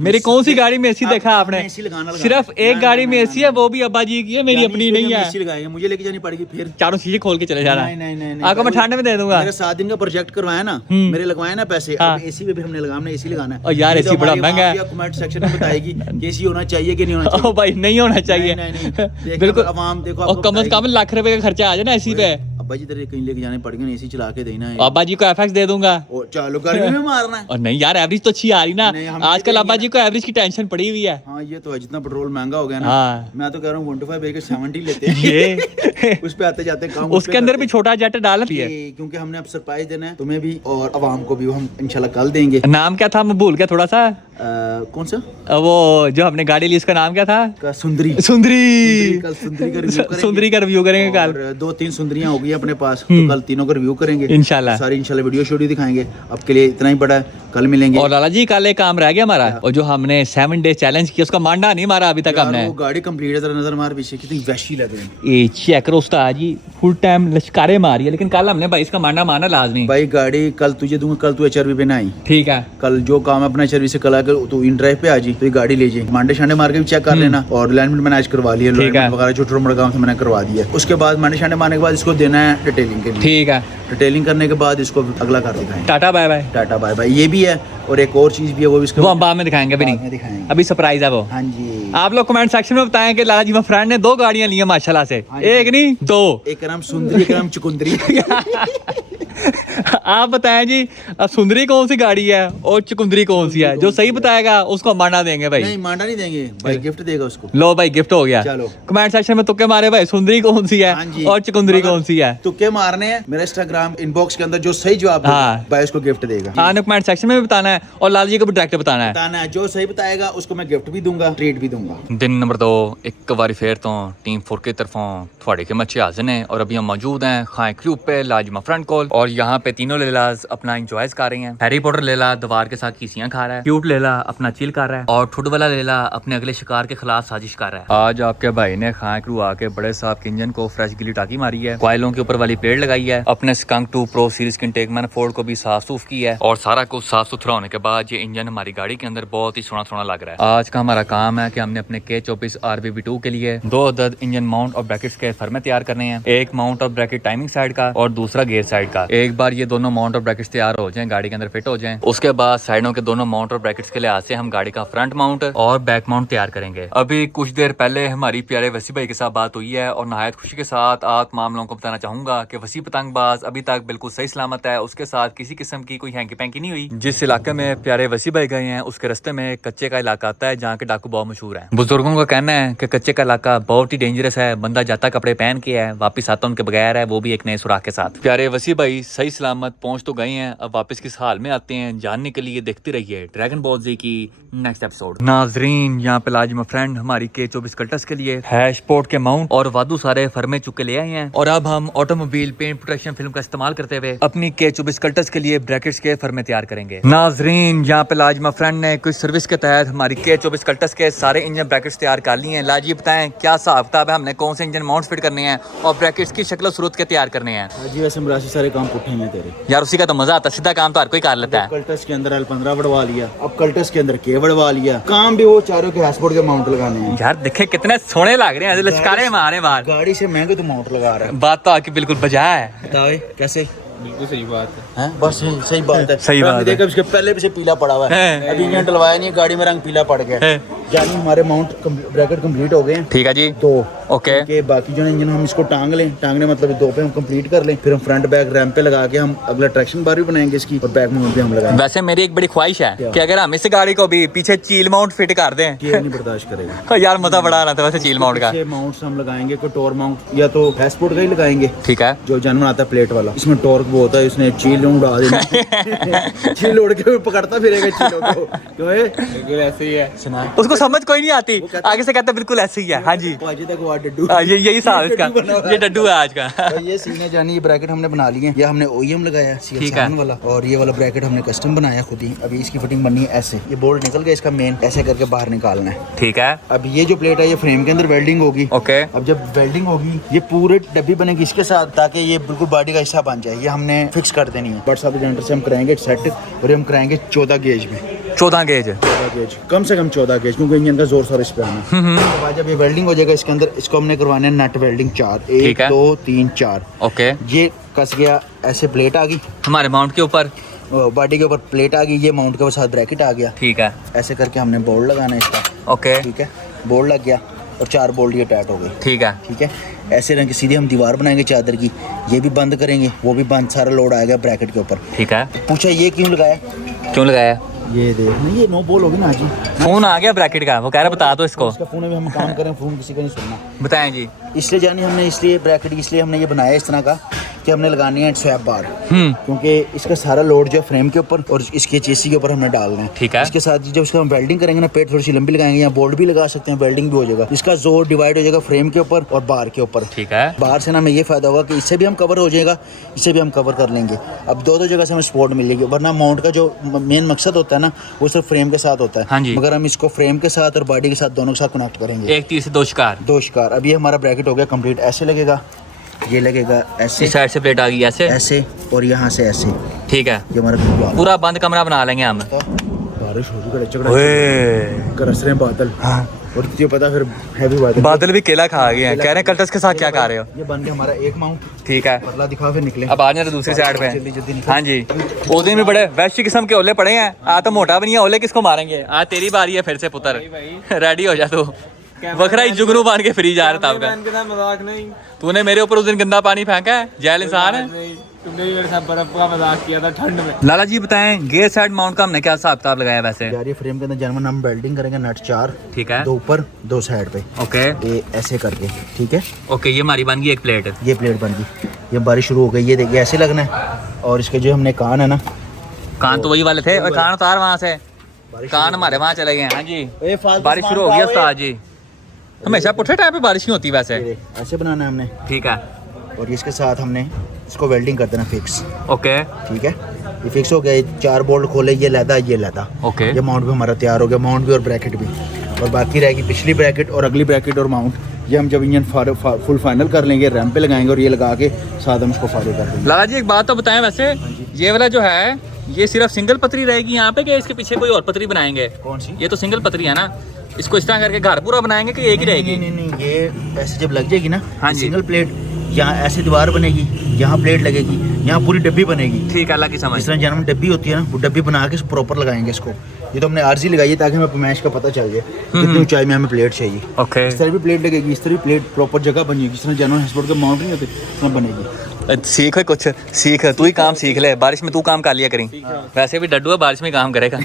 मेरी कौन सी गाड़ी में एसी देखा आपने? सिर्फ एक गाड़ी में एसी है, वो भी अब्बा जी की है, मेरी अपनी नहीं है। एसी लगाएंगे, मुझे लेके जानी पड़ेगी, फिर चारों चीजें खोल के चले जाना। नहीं, आपको मैं ठंड में दे दूंगा। मेरे 7 दिन का प्रोजेक्ट करवाया ना, मेरे लगवाए ना पैसे, अब एसी पे भी हमने लगाना, एसी लगाना है। और यार एसी बड़ा महंगा है। कमेंट सेक्शन में बताएगी कि एसी होना चाहिए कि नहीं होना चाहिए। ओ भाई नहीं होना चाहिए, नहीं। बिल्कुल। आवाम देखो, और कम से कम लाख रुपए का खर्चा आ जाए ना एसी पे। अब्बा जी तेरे कहीं लेके जाने पड़ेंगे, एसी चला के देना है। अब्बा जी को एफएक्स दे दूंगा। और चालू गर्मी में मारना है। और नहीं यार, एवरेज तो अच्छी आ रही ना नहीं, हम आजकल। ये अब्बा जी को एवरेज की टेंशन पड़ी हुई है। हाँ ये तो है, जितना पेट्रोल महंगा हो गया ना, हाँ। मैं तो कह रहा हूँ 125 बेच के 70 लेते हैं। ये उस पे आते जाते काम उसके अंदर भी छोटा जेट डाल दिया, क्योंकि हमने अब सरप्राइज देना है तुम्हें भी और अवाम को भी, हम इंशाल्लाह कल देंगे। नाम क्या था, मैं भूल गया थोड़ा सा। कौन सा? वो जो हमने गाड़ी ली उसका नाम क्या था? सुंदरी। कल सुंदरी का रिव्यू करेंगे। सुंदरी का रिव्यू करेंगे कल। 2-3 सुंदरियां हो गई अपने पास, तो कल तीनों का रिव्यू करेंगे इंशाल्लाह। सारी इंशाल्लाह वीडियो शूडियो दिखाएंगे। अब के लिए इतना ही बड़ा है, कल मिलेंगे। और लाला जी कल एक काम रह गया हमारा, और जो हमने 7 डे चैलेंज किया उसका मांडा नहीं मारा अभी तक हमने। वो गाड़ी कंप्लीट है, जरा नजर मार पीछे, कितनी वैशी लग रही है। ये चेक करो उस्ताद जी, फुल टाइम लश्कारे मारी है, लेकिन कल हमने भाई इसका मांडा मारना लाजमी। भाई गाड़ी कल तुझे दूंगा, कल तू एचआरवी पे ना आई। ठीक है। कल जो काम अपना एचआरवी से कल आकर तू इन ड्राइव पे आ जी, तो ये गाड़ी ले जाए, मांडे शांडे मार के भी चेक कर लेना। और अलाइनमेंट मैंने आज करवा लिया, अलाइनमेंट वगैरह जो छोटा काम था मैंने करवा दिया। उसके बाद मांडे शांडे मारने के बाद इसको देना है डिटेलिंग के लिए। ठीक है। डिटेलिंग करने के बाद इसको अगला कर दिखाएंगे। Tata bye bye. Tata bye bye. ये भी है और एक और चीज भी है, वो भी इसको वो हम बाद में दिखाएंगे, अभी बाद में नहीं, दिखाएंगे। अभी सरप्राइज है वो। हाँ जी। आप लोग कमेंट सेक्शन में बताएं कि लाला जी फ्रेंड ने 2 गाड़ियां ली हैं माशाल्लाह से, हाँ जी। एक नहीं 2। एक का नाम सुंदरी, एक का नाम चुकुंदरी। आप बताएं जी, सुंदरी कौन सी गाड़ी है और चुकुंदरी कौन सी है? जो सही बताएगा उसको मांडा देंगे भाई। नहीं मांडा नहीं देंगे भाई, गिफ्ट देगा उसको। लो भाई गिफ्ट हो गया। चलो कमेंट सेक्शन में तुक्के मारे भाई, सुंदरी कौन सी हाँ है जी। और चुकुंदरी मगर कौन सी है? तुक्के मारने हैं। मेरे इंस्टाग्राम इनबॉक्स के अंदर जो सही जवाब देगा, हाँ। भाई उसको गिफ्ट देगा। हाँ, कमेंट सेक्शन में भी बताना है और लाल जी को भी डायरेक्ट बताना है। बताना है, जो सही बताएगा उसको मैं गिफ्ट भी दूंगा, ट्रीट भी दूंगा। दिन नंबर 2 एक बारी फिर तो टीम 4 की तरफों थोड़ी के मच्छी हाजिर हैं और अभी हम मौजूद हैं खाए क्यूब पे लाजमा फ्रंट कॉल, और यहाँ पे तीनों लेलाज अपना इंजॉय कर रही हैं। हैरी पॉटर लेला दीवार के साथ खीसियां खा रहा है, क्यूट लेला अपना चिल कर रहा है, और ठुड वाला लेला अपने अगले शिकार के खिलाफ साजिश कर रहा है। आज आपके भाई ने खाए क्रू आके बड़े साहब के इंजन को फ्रेश गिली टाकी मारी है, कॉइलों के ऊपर वाली प्लेट लगाई है, अपने स्कंक 2 प्रो सीरीज के इनटेक मैनिफोल्ड को भी साफ सूफ किया है, और सारा कुछ साफ सुथरा होने के बाद ये इंजन हमारी गाड़ी के अंदर बहुत ही सोना लग रहा है। आज का हमारा काम है कि हमने अपने K24 RBB2 के लिए 2 अदद इंजन माउंट और ब्रैकेट्स के फर्मे तैयार करने हैं, एक माउंट और ब्रैकेट टाइमिंग साइड का और दूसरा गियर साइड का। एक बार ये दोनों दोनों माउंट और ब्रैकेट्स तैयार हो जाएं, गाड़ी के अंदर फिट हो जाएं, उसके बाद साइडों के दोनों माउंट और ब्रैकेट्स के लिहाज से हम गाड़ी का फ्रंट माउंट और बैक माउंट तैयार करेंगे। अभी कुछ देर पहले हमारी प्यारे वसी भाई के साथ बात हुई है और नहायत खुशी के साथ आप तमाम लोगों को बताना चाहूंगा कि वसी पतंगबाज अभी तक बिल्कुल सही सलामत है, उसके साथ किसी किस्म की कोई हैंकी पैंकी नहीं हुई। जिस इलाके में प्यारे वसी भाई गए हैं उसके रास्ते में कच्चे का इलाका आता है जहाँ के डाकू बहुत मशहूर है। बुजुर्गों का कहना है कि कच्चे का इलाका बहुत ही डेंजरस है, बंदा जाता कपड़े पहन के है वापिस आता उनके बगैर है, वो भी एक नए सुराख के साथ। प्यारे वसी भाई सही सलामत पहुंच तो गए हैं, अब वापस किस हाल में आते हैं जानने के लिए देखते रहिए ड्रैगन बॉल जी की नेक्स्ट एपिसोड। नाजरीन यहाँ पे लाजिमा फ्रेंड हमारी K24 कल्टस के लिए हैश पोर्ट के माउंट और वादू सारे फर्मे चुके ले आए हैं और अब हम ऑटोमोबाइल पेंट प्रोटेक्शन फिल्म का इस्तेमाल करते हुए अपनी K24 कल्टस के लिए ब्रैकेट्स के फर्मे तैयार करेंगे। नाजरीन यहाँ पे लाजिमा फ्रेंड ने कुछ सर्विस के तहत हमारी K24 कल्टस के सारे इंजन ब्रैकेट्स तैयार कर लिए हैं। लाजी बताएं क्या हिसाब किताब है, हमने कौन से इंजन माउंट फिट करने हैं और ब्रैकेट्स की शक्ल सूरत के तैयार करने हैं। जी वैसे मरासी सारे काम पुट्ठे हैं तेरे यार उसी का तो मजा आता है, सीधा काम तो हर कोई कर लेता है। कल्टस के अंदर L15 बढ़वा लिया, अब कल्टस के अंदर K बढ़वा लिया, काम भी वो चारों के हैशबोर्ड के माउंट लगाने हैं। यार देखे कितने सोने लग रहे हैं, लचकारे मारे बाहर। गाड़ी से महंगे तो माउंट लगा रहा है। बात तो आपकी बिल्कुल बजा है। बताओ कैसे? बिल्कुल सही बात है। हैं बस सही बात है। सही बात है। देखो इसके पहले भी से पीला पड़ा हुआ है, अभी इंजन डलवाया नहीं, गाड़ी में रंग पीला पड़ गया है। यानी हमारे माउंट ब्रैकेट कंप्लीट हो गए हैं। ठीक है जी, तो ओके के बाकी जो इंजन हम इसको टांग लें, टांगने मतलब दो पे हम कंप्लीट कर लें, फिर हम फ्रंट बैक रैंप पे लगा के हम अगला ट्रैक्शन बार भी बनाएंगे इसकी और बैक माउंट भी हम लगाएंगे। वैसे मेरी एक बड़ी ख्वाहिश है कि अगर हम इस गाड़ी को भी पीछे चील माउंट फिट कर दें। ये नहीं बर्दाश्त करेगा यार मजा बड़ा आ रहा था वैसे चील माउंट का। माउंट्स हम लगाएंगे कोई टोर माउंट या तो हैशपोर्ट का ही लगाएंगे। ठीक है, जो जानवर आता है प्लेट वाला, इसमें टॉर्क वो होता है, इसने चील उड़ा देना चील उड़ के पकड़ता फिरेगा चीलों को। क्यों है? बिल्कुल ऐसे ही है। सुना उसको समझ कोई नहीं आती, आगे से कहता बिल्कुल ऐसे ही है। हाँ जी, डड्डू यही हिसाब इसका, ये डड्डू है आज का। तो ये सीने जानी ये ब्रैकेट हमने बना लिए हैं, ये हमने OEM लगाया ठीक है वाला, और ये वाला ब्रैकेट हमने कस्टम बनाया खुद ही। अभी इसकी फिटिंग बननी है ऐसे, ये बोल्ट निकल गया इसका मेन, ऐसे करके बाहर निकालना है। ठीक है, अब ये जो प्लेट है ये फ्रेम के अंदर वेल्डिंग होगी। ओके, अब जब वेल्डिंग होगी ये पूरे डब्बी बनेगी इसके साथ, ताकि ये बिल्कुल बॉडी का हिस्सा बन जाए। ये हमने फिक्स कर देनी है। बट सब जनरेटर से हम कराएंगे सेट, और ये हम कराएंगे 14 गेज में। 14 गेज, 14 गेज कम से कम 14 गेज, क्योंकि इंजन का जोर सारा इस पे आना। उसके बाद जब ये वेल्डिंग हो जाएगा इसके अंदर, इसको हमने करवाने नट वेल्डिंग 4, 1 2 3 4। ओके, ये कस गया, ऐसे प्लेट आ गई हमारे माउंट के ऊपर, बॉडी के ऊपर प्लेट आ गई, ये माउंट के साथ ब्रैकेट आ गया। ठीक है, ऐसे करके हमने बोल्ट लगाना है इसका। ओके, ठीक है, बोल्ट लग गया और 4 बोल्ट ये टाइट हो गई। ठीक है, ठीक है, ऐसे रंग की सीधी हम दीवार बनाएंगे चादर की, ये भी बंद करेंगे, वो भी बंद, सारा लोड आएगा ब्रैकेट के ऊपर। ठीक है, पूछा ये क्यों लगाया? क्यों लगाया? ये देख नहीं, ये नो बोल होगी ना जी। फोन आ गया ब्रैकेट का, वो कह रहा बता दो इसको। इसका फोन भी हम काम करें, फोन किसी का नहीं सुनना। बताएं जी। इसलिए जानी हमने इसलिए ब्रैकेट इसलिए हमने ये बनाया इस तरह का कि हमने लगानी है स्वैप बार, क्योंकि इसका सारा लोड जो फ्रेम के ऊपर और इसके चेसी के ऊपर हमने डालना है। ठीक है, इसके साथ जब इसका हम वेल्डिंग करेंगे ना, पेट थोड़ी सी लंबी लगाएंगे, या बोल्ट भी लगा सकते हैं, वेल्डिंग भी हो जाएगा। इसका जोर डिवाइड हो जाएगा फ्रेम के ऊपर और बार के ऊपर। ठीक है, बाहर से ना हमें ये फायदा होगा कि इससे भी हम कवर हो जाएगा, इससे भी हम कवर कर लेंगे। अब दो जगह से हमें सपोर्ट मिलेगी, वरना माउंट का जो मेन मकसद होता है ना वो सिर्फ फ्रेम के साथ होता है। हाँ जी, मगर हम इसको फ्रेम के साथ और बॉडी के साथ दोनों के साथ कनेक्ट करेंगे। एक तीर से दो शिकार। दो शिकार। अब ये हमारा ब्रैकेट हो गया कंप्लीट। ऐसे लगेगा, ये लगेगा ऐसे, इस साइड से प्लेट आ गई ऐसे, ऐसे, और यहाँ से ऐसे। ठीक है, ये हमारा पूरा बंद कमरा बना लेंगे हम। बारिश हो रही ओए, गरज रहे हैं बादल। हाँ, और तुझे पता फिर हैवी बादल, बादल भी केला खा गए हैं। कह रहे हैं कल्टस के साथ क्या खा रहे हो? ये बन गया हमारा एक माउंट। ठीक है, पतला दिखाओ फिर निकले। अब आ जाए तो दूसरी साइड पे। जल्दी जल्दी निकल। हाँ जी, उस दिन भी बड़े वैश्य किस्म के ओले पड़े हैं। आ तो मोटा भी नहीं है, ओले किसको मारेंगे? आज तेरी बारी है फिर से पुत्र, रेडी हो जा तू। वखरा ही जुगनू बांध के फ्री जा रहा था। मजाक नहीं, तूने मेरे ऊपर उस दिन गंदा पानी फेंका है, जैल इंसान है। तुमने भी मेरे साथ बर्फ का मजाक किया था ठंड में। लाला जी बताएं गेयर साइड माउंट का हमने क्या हिसाब किताब लगाया वैसे? यार ये फ्रेम के अंदर जानवर हम वेल्डिंग करेंगे नट 4। ठीक है, 2 ऊपर 2 साइड पे। ओके, ये ऐसे करके। ठीक है, ओके, ये हमारी बन गई एक प्लेट। ये प्लेट बन गई, ये बारिश शुरू हो गई। ये देखिए ऐसे लगना है, और इसके जो हमने कान है ना, कान तो वही वाले थे, और कान उतार वहाँ से, कान हमारे वहाँ चले गए। हाँ जी, बारिश शुरू हो गई उस्ताद जी। हमेशा पुट्ठे टाइप पे बारिश ही होती है वैसे। ये ऐसे बनाना है हमने। ठीक है, और इसके साथ हमने इसको वेल्डिंग कर देना फिक्स। ओके, ठीक है, ये फिक्स हो गया। 4 बोल्ट खोले, ये लैदा, ये लैदा। ओके, ये माउंट भी हमारा तैयार हो गया, माउंट भी और ब्रैकेट भी। और बाकी रहेगी पिछली ब्रैकेट और अगली ब्रैकेट और माउंट। ये हम जब इंजन फुल फाइनल कर लेंगे, रैंप पे लगाएंगे और ये लगा के साथ हम इसको फाइनल कर देंगे। लाला जी एक बात तो बताएं वैसे, ये वाला जो है ये सिर्फ सिंगल पतरी रहेगी यहाँ पे, कि इसके पीछे कोई और पतरी बनाएंगे? कौन सी? ये तो सिंगल पतरी है ना, इसको इस तरह करके घर पूरा बनाएंगे कि एक ही रहेगी? नहीं, ये ऐसे जब लग जाएगी ना, हाँ जी, सिंगल प्लेट, यहाँ ऐसे दीवार बनेगी, यहाँ प्लेट लगेगी, यहाँ पूरी डब्बी बनेगी। ठीक है, अल्लाह की समझ। जिस तरह जन्म डब्बी होती है ना, वो डब्बी बना के प्रॉपर लगाएंगे इसको। ये तो हमने आरजी लगाई है ताकि हमें पैमाइश का पता चल जाए कितनी ऊंचाई में हमें प्लेट चाहिए। ओके, इस तरह भी प्लेट लगेगी, इस तरह प्लेट प्रॉपर जगह बनेगी, जिस तरह जनरल हॉस्पिटल के माउंट नहीं होते उस तरह बनेगी। सीख कुछ सीख, तू ही काम सीख ले, बारिश में तू काम कर लिया करी, वैसे भी डड्डू है बारिश में काम करेगा।